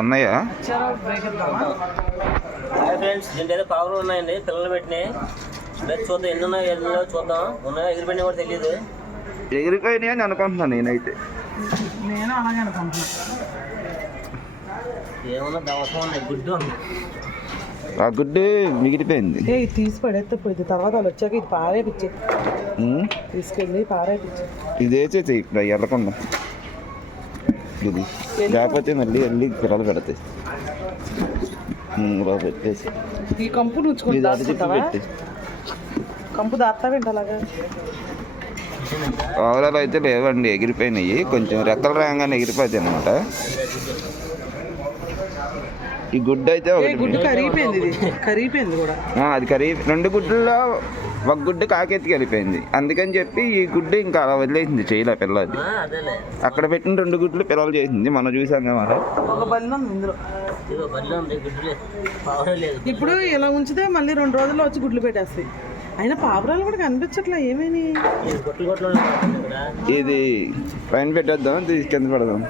ఉన్నాయా? Hi friends, దీంట్లో ఏదో పవర్ ఉన్నాయండి, పిల్లలు పెట్టినాయి. చూద్దాం ఎన్ని ఉన్నాయో చూద్దాం. ఉన్నాయో ఎగిరిపోయినా కూడా తెలియదు. ఎగిరిపోయినాయి అని అనుకుంటున్నాను నేనైతే. నేను అలాగే అనుకుంటున్నాను. ఏమన్నా దవసం ఉన్నాయి, గుడ్డు ఉంది. ఆ గుడ్డు మిగిలిపోయింది. తీసి పడేస్తే తర్వాత వాళ్ళు వచ్చాక ఇది పారేపిచ్చే తీసుకెళ్ళి పారేపిచ్చే. ఇది వేసేసి ఇప్పుడు వెళ్ళకుండా ఇది లేకపోతే మళ్ళీ వెళ్ళి పిల్లలు పెడతాయి. పెట్టేసి ఈ కంపు పెట్టి కంపు దాస్తావేంటి అలాగా? పావురాలు అయితే లేవండి, ఎగిరిపోయినాయి. కొంచెం రెక్కలు రాగానే ఎగిరిపోతాయి అన్నమాట. ఈ గుడ్డు అయితే గుడ్డు కరిగిపోయింది కూడా. అది రెండు గుడ్లలో ఒక గుడ్డు కాకెత్తికి వెళ్ళిపోయింది. అందుకని చెప్పి ఈ గుడ్డు ఇంకా అలా వదిలేసింది, చేయలే పిల్లది. అక్కడ పెట్టిన 2 గుడ్లు పిల్లలు చేసింది, మనం చూసాం కదా. ఒక బల్లి ఉంది ఇందులో. ఇప్పుడు ఇలా ఉంచితే మళ్ళీ 2 రోజుల్లో వచ్చి గుడ్లు పెట్టేస్తాయి. అయినా పావురాలు కూడా కనిపించట్లా, ఏమైనా ఇది పైన పెట్టేద్దాం, తీసి కింద పెడదాం.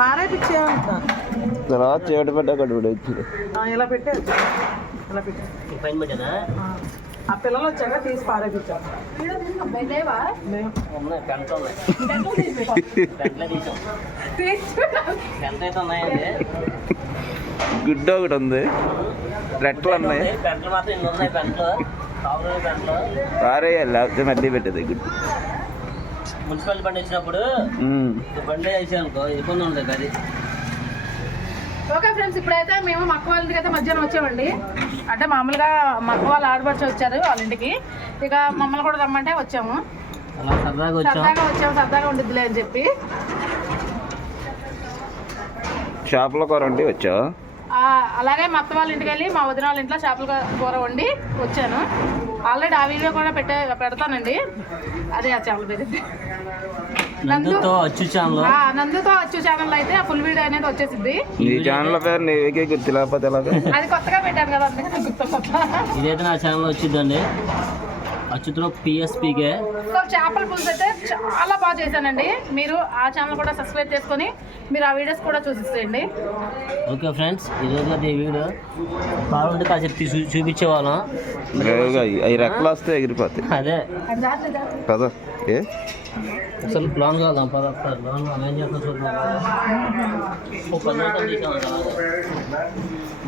పారేపిచ్చేవంట తర్వాత చీకటి పడ్డా కట్టుబడి ఇలా పెట్టేది. ఇలా పెట్టే ఆ పిల్లలు వచ్చాక తీసి పారేపిచ్చారు. గుడ్డు ఒకటి ఉంది, రెట్టలు ఉన్నాయి. పారేయాలి, లేకపోతే మళ్ళీ పెట్టేది గుడ్డు. మున్సిపాలిటీ బండి వచ్చినప్పుడు బండి వేసాను అనుకో, ఇబ్బంది ఉంటుంది అది. ఓకే ఫ్రెండ్స్, ఇప్పుడైతే మేము మా అక్క వాళ్ళ ఇంటికి అయితే మధ్యాహ్నం వచ్చామండి. అంటే మామూలుగా మా అక్క వాళ్ళు ఆడపడిచి వచ్చారు వాళ్ళ ఇంటికి. ఇక మమ్మల్ని కూడా రమ్మంటే వచ్చాము. సరదాగా ఉండిద్దిలే అని చెప్పి చేపల కూర వండి వచ్చా. అలాగే మా అక్క వాళ్ళ ఇంటికి వెళ్ళి మా వదిన వాళ్ళ ఇంట్లో చేపల కూర వండి వచ్చాను. ఆల్రెడీ ఆ వీడియో కూడా పెడతానండి. అదే ఆ ఛానల్ పేరు నందుతో అచ్చు ఛానల్ అయితే ఆ ఫుల్ వీడియో అనేది వచ్చేసింది. ఈ ఛానల్ పేరు నీకే గుర్తు లేకపోతే ఎలాగా? అది కొత్తగా పెట్టాను కదా, అందుకని గుర్తుకొస్తా. ఇదైతే నా ఛానల్ వచ్చిందండి, అచ్చుతో పిఎస్పీకే. సో చేపల పులుసు అయితే చాలా బాగా చేశానండి. మీరు ఆ ఛానల్ కూడా సబ్స్క్రైబ్ చేసుకొని మీరు ఆ వీడియోస్ కూడా చూసేయండి. ఓకే ఫ్రెండ్స్, ఈరోజు అయితే ఈ వీడియో బాగుంటే కాసేపు చూపించేవాళ్ళం. అవి రెక్కలు వస్తే ఎగిరిపోతాయి. అదే కదా, అసలు లాంగ్ కాదాం పద లాంగ్ ఏం చేస్తాం చూద్దాం.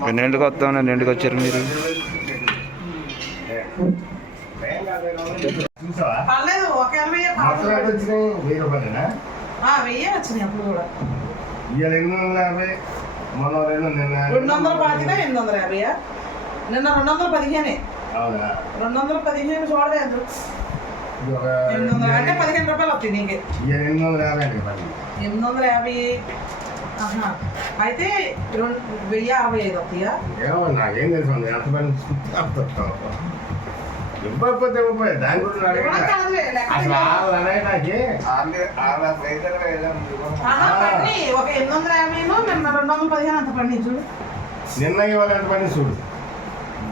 2 వస్తాం, 2 వచ్చారు మీరు. పర్లేదు, ఒక 20 వచ్చినాయి అప్పుడు కూడా. 250 225 850. నిన్న 215. 215 చూడలే అందరూ. 800 అంటే 15 రూపాయలు వస్తాయి నీకు. 850. అయితే 1055 వస్తాయా? నాకేం తెలుసు, ఎంత పని ఇవ్వకపోతే దాని గురించి అసలు ఒక 850 నిన్న 215 అంత పండి చూడు. నిన్న ఇవాళ ఎంత పని చూడు.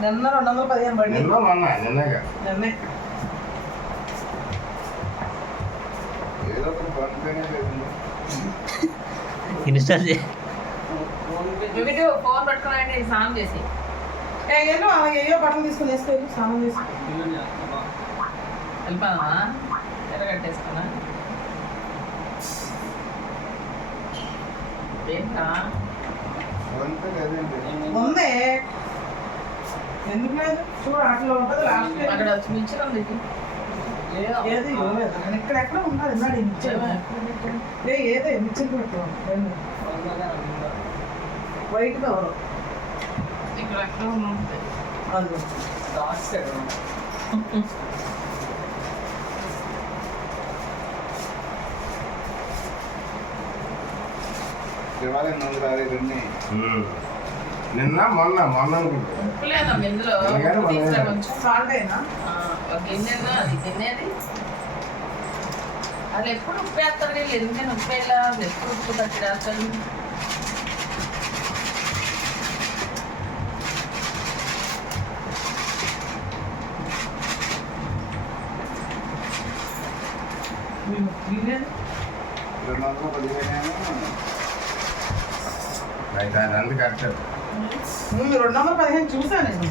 నిన్న 215 పండి. నిన్న నిన్నగా నిన్నే ఫోన్ పట్టుకున్నాయండి స్నానం చేసి. ఏయో బట్టలు తీసుకుని వేసుకోవాలి, స్నానం చేసి వెళ్ళిపోదామా? ఎర్రగట్టేసుకున్నా ఉందే, ఎందుకు లేదు చూడు. అట్లా ఉంటుంది లాస్ట్ అక్కడ వచ్చి మించిన ఏది ఇవ్వలేదు. నేను ఇక్కడెక్కడ ఉన్నది నాడు మిక్చర్. ఏదే మిక్చర్ పెట్టుకోండి. వైట్ కవర్ ఇక్కడ ఎక్కడ ఉంటుంది అందులో నిన్న మొన్న అనుకుంటా. ఉప్పు లేదమ్మా ఇందులో. కొంచెం సాల్ట్ అయినా గిన్నె, అది గిన్నెది. అది ఎప్పుడు ఉప్పు వేస్తారు, ఎందుకని ఉప్పు వేయాలా? ఎప్పుడు ఉప్పు తట్టి వేస్తారు. అయితే అదంతా కరెక్ట్. 215 చూసా నేను.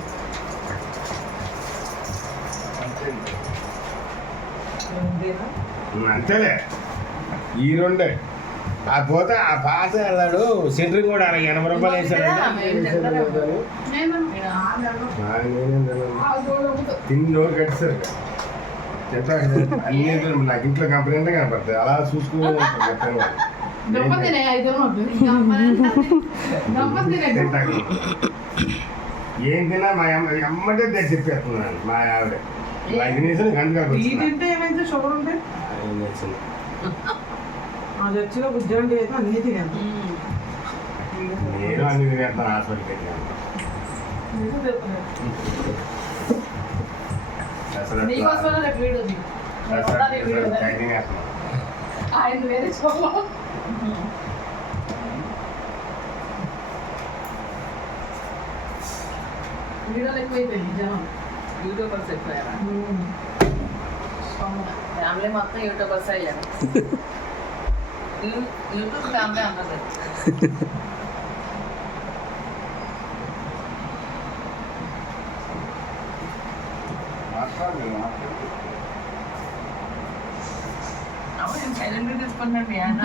అంతేలే ఈ రెండే. ఆ పోతే ఆ పాత వెళ్ళాడు సెంటర్ కూడా 80 రూపాయలు వేసాడు. తిండి నోరు కట్టారు అన్ని నాకు ఇంట్లో కంపెనీ అంటే కనపడతాయి. అలా చూసుకుని ఏం తిన్నా మా అమ్మటే చెప్పేస్తున్నాను. మా ఆవిడ 5 నిమిషాలు గంటలు తింటే ఏమైంది? షుగర్ ఉంటే ఆ చర్చిలో బుజ్జండి అయితే అన్నీ తినేది. నేను అన్ని తినేస్తాను. హాస్పిటల్కి వెళ్ళాను. ఆయన వేరే చూడాలి. వీడియోలు ఎక్కువైపోయింది జనం. యూట్యూబర్స్ ఎక్కువయ్యారా? ఫ్యామిలీ మొత్తం యూట్యూబర్స్ అయ్యారు. యూట్యూబ్ ఫ్యామిలీ అన్నది. అవును సైలెంట్గా తీసుకుంటాను మీ అన్న.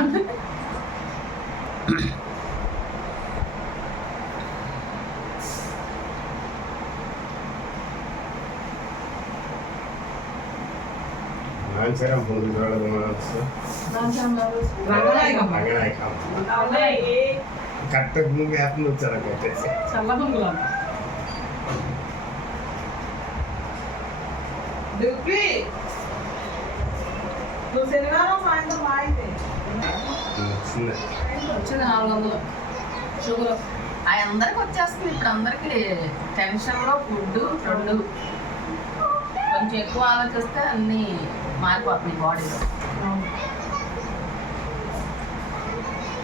కరెక్ట్ ముందు యాత్ర వచ్చారు కట్టేసి చల్లబుంగులు నువ్వు శనివారం సాయంత్రం అయితే వచ్చింది 400 షుగర్. అందరికి వచ్చేస్తుంది ఇప్పుడు. అందరికి టెన్షన్లో ఫుడ్ 2 కొంచెం ఎక్కువ ఆలోచిస్తే అన్నీ మారిపోతుంది బాడీలో.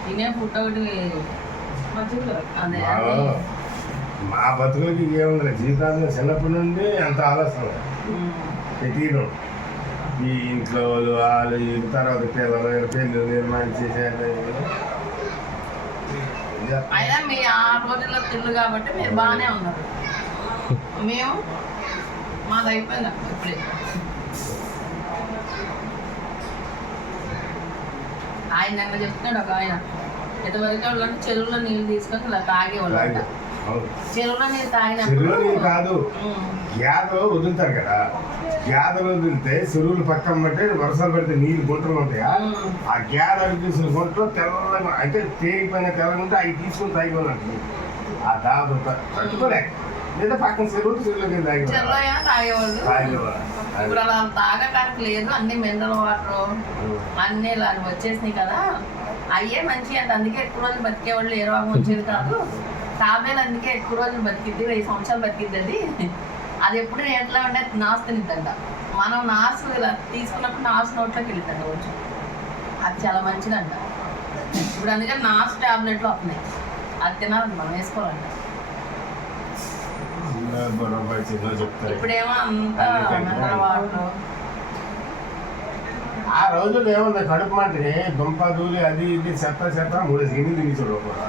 తినే ఫుడ్ ఒకటి అదే మా బతుకులకి ఏముంది జీవితాలు చిన్నప్పటి నుండి అంత ఆలోచన ప్రతిదీ. ఈ ఇంట్లో వాళ్ళు తర్వాత పిల్లలు పెళ్ళి నిర్మాణం చేసేది. అయినా మీ ఆ రోజుల్లో తిల్లు కాబట్టి మీరు బాగానే ఉన్నారు. మేము మాది అయిపోయింది ఇప్పుడే. ఆయన నిన్న చెప్తున్నాడు ఒక ఆయన, ఇంతవరకు వాళ్ళు చెరువులో నీళ్ళు తీసుకొని ఇలా తాగేవాళ్ళు. చెరువులో నీళ్ళు తాగినప్పుడు కాదు, గ్యాదలో వదులుతారు కదా, గ్యాదలు వదిలితే చెరువులు పక్కన బట్టి వర్షాలు పడితే నీళ్ళు గుంటలు ఉంటాయా, ఆ గ్యాద తీసుకున్న గుంటలో తెల్లగా అంటే తేలిపోయిన తెల్లగా ఉంటే అవి తీసుకుని తాగిపోయినట్టు ఆ దాదాపు తట్టుకోలేక లేదా పక్కన చెరువులు తాగేవాళ్ళు. ఇప్పుడు అలా తాగటానికి లేదు, అన్ని మినరల్ వాటర్ అన్ని ఇలా వచ్చేసినాయి కదా, అయ్యే మంచి అంటే అందుకే ఎక్కువ రోజులు బతికేవాళ్ళు. ఏ రోగం వచ్చేది కాదు. తాబేలు అందుకే ఎక్కువ రోజులు బతికిద్ది, 1000 సంవత్సరాలు బతికిద్ది. అది ఎప్పుడు ఎట్లా ఉంటే నాసు తినిద్దంట. మనం నాసు ఇలా తీసుకున్నప్పుడు నాసు నోట్లోకి వెళ్ళిద్దంట కొంచెం. అది చాలా మంచిదంట. ఇప్పుడు అందుకని నాసు టాబ్లెట్లు వస్తున్నాయి, అది తినాలంట, మనం వేసుకోవాలంట. ఇప్పుడేమో అంతా మినరల్ వాటర్. ఆ రోజుల్లో ఏముంది కడుపు మంటని దుంప దూలి అది ఇది చెత్త 3 గిన్నెలు తినేసాడు కూడా.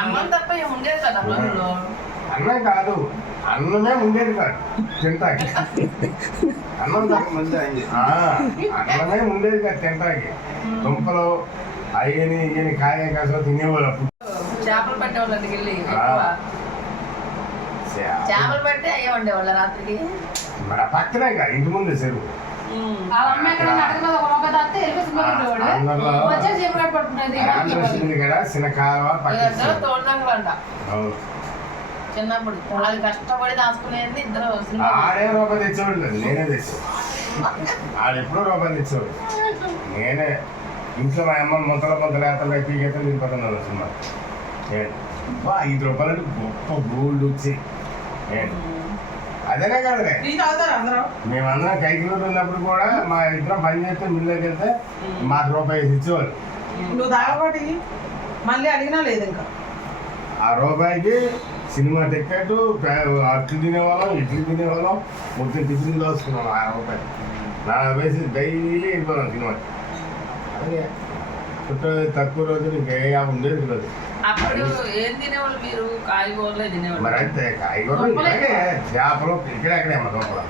అన్నం తప్ప ఉండేది కదా రోజుల్లో. అన్నం కాదు, అన్నమే ఉండేది కాదు తింటాకి. అన్నం అన్నమే ఉండేది కాదు తింటాకి. దుంపలు అయ్యని ఇయ్యని కాయ కాసలో తినేవాళ్ళు. అప్పుడు చేపలు పట్టేవాళ్ళకి వెళ్ళి చేపలు పట్టి అయ్యే ఉండేవాళ్ళ రాత్రికి. పక్కనే కాదు, ఇంటి ముందే చెరువు. చిన్నప్పుడు వాళ్ళు కష్టపడి దాచుకునేది ఇద్దరు. ఆడే రూపాయలు తెచ్చేవాళ్ళు, నేనే తెచ్చాను. ఆడు ఎప్పుడో రూపాయలు తెచ్చేవాడు, నేనే. ఇంట్లో మా అమ్మ ముంతల ఏతలు పీకెత్తలు తినిపోతున్నాను సినిమా. 5 రూపాయలు అంటే గొప్ప గోల్డ్ వచ్చి. అదేనే కాదులే, మేమందరం కైకిలూరు ఉన్నప్పుడు కూడా మా ఇద్దరం పని చేస్తే మిల్లుకి వెళ్తే మాకు రూపాయి ఇచ్చేవాళ్ళు. నువ్వు తాగబట్టి మళ్ళీ అడిగినా లేదు. ఇంకా ఆ రూపాయికి సినిమా టికెట్, అట్లు తినేవాళ్ళం, ఇడ్లీ తినేవాళ్ళం, మొత్తం టిఫిన్ దోసుకున్నాం. 6 రూపాయలు 40 వేసి డైలీ వెళ్ళిపోదాం సినిమాకి. తక్కువ రోజులు ఇంకా ఉండేది లేదు. అప్పుడు ఏం తినేవాళ్ళు మీరు? కాయగూరలే తినేవాళ్ళు. మరి అంటే కాయగూరలు ఇలాగే చేపలు ఇక్కడెక్కడే మా దుంపలు.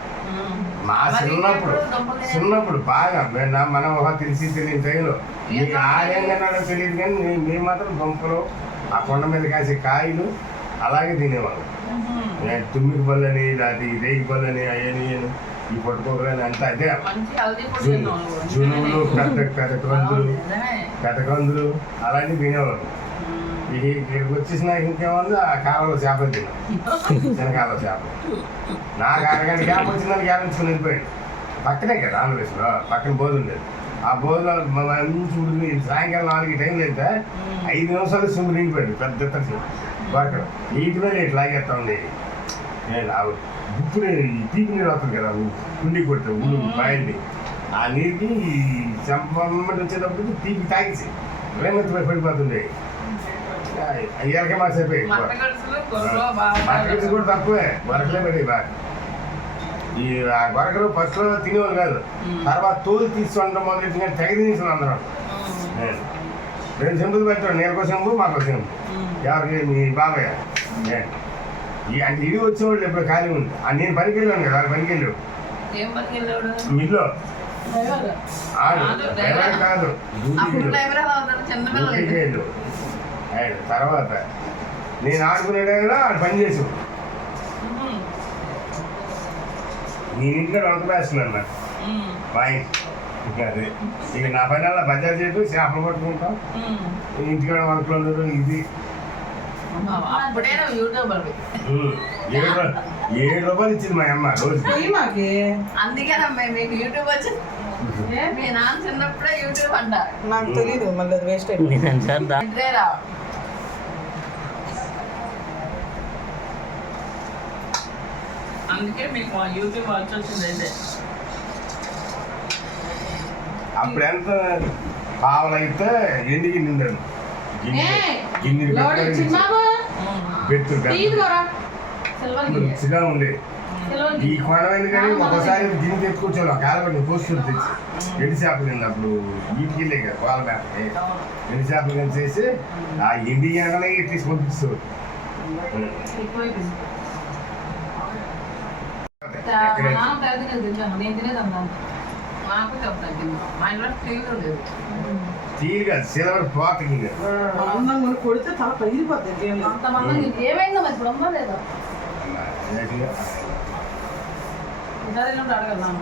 మా చిన్నప్పుడు బాగా మనం తెలిసి తెలియని టైంలో మీకు ఆడేంగన్నాడో తెలియదు కానీ మేము మాత్రం దుంపలు ఆ కొండ మీద కాసే కాయలు అలాగే తినేవాళ్ళం. తుమ్మికి పళ్ళని అది రేగి పళ్ళని అవన్నీ ఈ పట్టుకోకలని అంతా అదే. జునువులు పెద్ద కందులు అలాంటివి తినేవాళ్ళు. ఇక్కడికి వచ్చేసిన ఇంకేమన్నా ఆ కాలంలో చేపలు తిన్నాం, చిన్నకాలంలో చేపలు. నాకు అరగంట గ్యాప్ వచ్చిందని గ్యాపించుకుని వెళ్ళిపోయాడు. పక్కనే కదా ఆంధ్రప్రదేశ్లో పక్కన బోధ ఉండేది. ఆ బోధలో మంచి ఉడికి సాయంకాలం 4 టైం వెళ్తే 5 నిమిషాలు సుమ్ము నిండిపోయాడు. పెద్ద దొరకడం నీటి మీద ఇట్లా లాగేస్తా ఉండేది. నేను ఇప్పుడు తీపి నీరు వస్తుంది కదా కుండి కొడతాం ఊళ్ళు బాయండి. ఆ నీటికి చెంపమ్మటి వచ్చేటప్పటికి తీపి తాగేసి రేమంతి పడిపోతుండే. అయ్యాలకే మాకు చెప్పేది మట్టగడిసి కూడా తక్కువే. గొరకలే పడేవి బాగా. ఈ ఆ గొరకలు ఫస్ట్లో తినేవాళ్ళు కాదు, తర్వాత తోలు తీసుకుంటాం మొదలెట్టి కానీ తెగ తినేసాను అందరం. 2 చెంబులు పెట్టాడు, నేనకో చెంబు మాకు చెంబు. ఎవరికి మీ బాబాయ్ అంటే ఇది వచ్చేవాళ్ళు ఎప్పుడు ఖాళీ ఉంది. నేను పనికి వెళ్ళాను కదా, పనికి వెళ్ళాడు మిల్లో డ్రైవర్ కాదు వెళ్ళు. తర్వాత నేను ఆడుకునేటైనా ఆడు పని చేసావు. నేను ఇంటికాడ వంట వేస్తున్నాను నాకు మా అదే. ఇక నా పని అలా బజార్ చేయడం చేపలు పట్టుకుంటాం, ఇంటికాడ వంటలు ఉండడం. ఇది 7 రూపాయలు ఇచ్చింది మా అమ్మ రోజు. అందుకేనమ్మా మీకు యూట్యూబ్ వచ్చింది. మీ నాన్న చిన్నప్పుడే యూట్యూబ్ అంట. నాకు తెలీదు, మళ్ళీ అది వేస్ట్ అయిపోయింది. అందుకే మీకు యూట్యూబ్ వచ్చి వచ్చింది. అయితే అప్పుడు ఎంత పావులైతే ఎండికి నిండాను గిన్నె రుచిగా ఉండే. ఈ కొనమైంది కానీ ఒకసారి గిన్నె తెచ్చుకొచ్చాను కాలబడి పోస్తుంది తెచ్చి ఎండి చేపలు కింద అప్పుడు వీటికి వెళ్ళే కదా పాల మేపకి ఎండి చేపలు కింద చేసి ఆ ఎండి ఎండనే తీసి పంపిస్తారు. తీరుగా సిలవర్ పోతకి కొడితే తల పగిలిపోతుంది. ఏమైందో మరి ఇప్పుడు ఉందా లేదా అడగలను.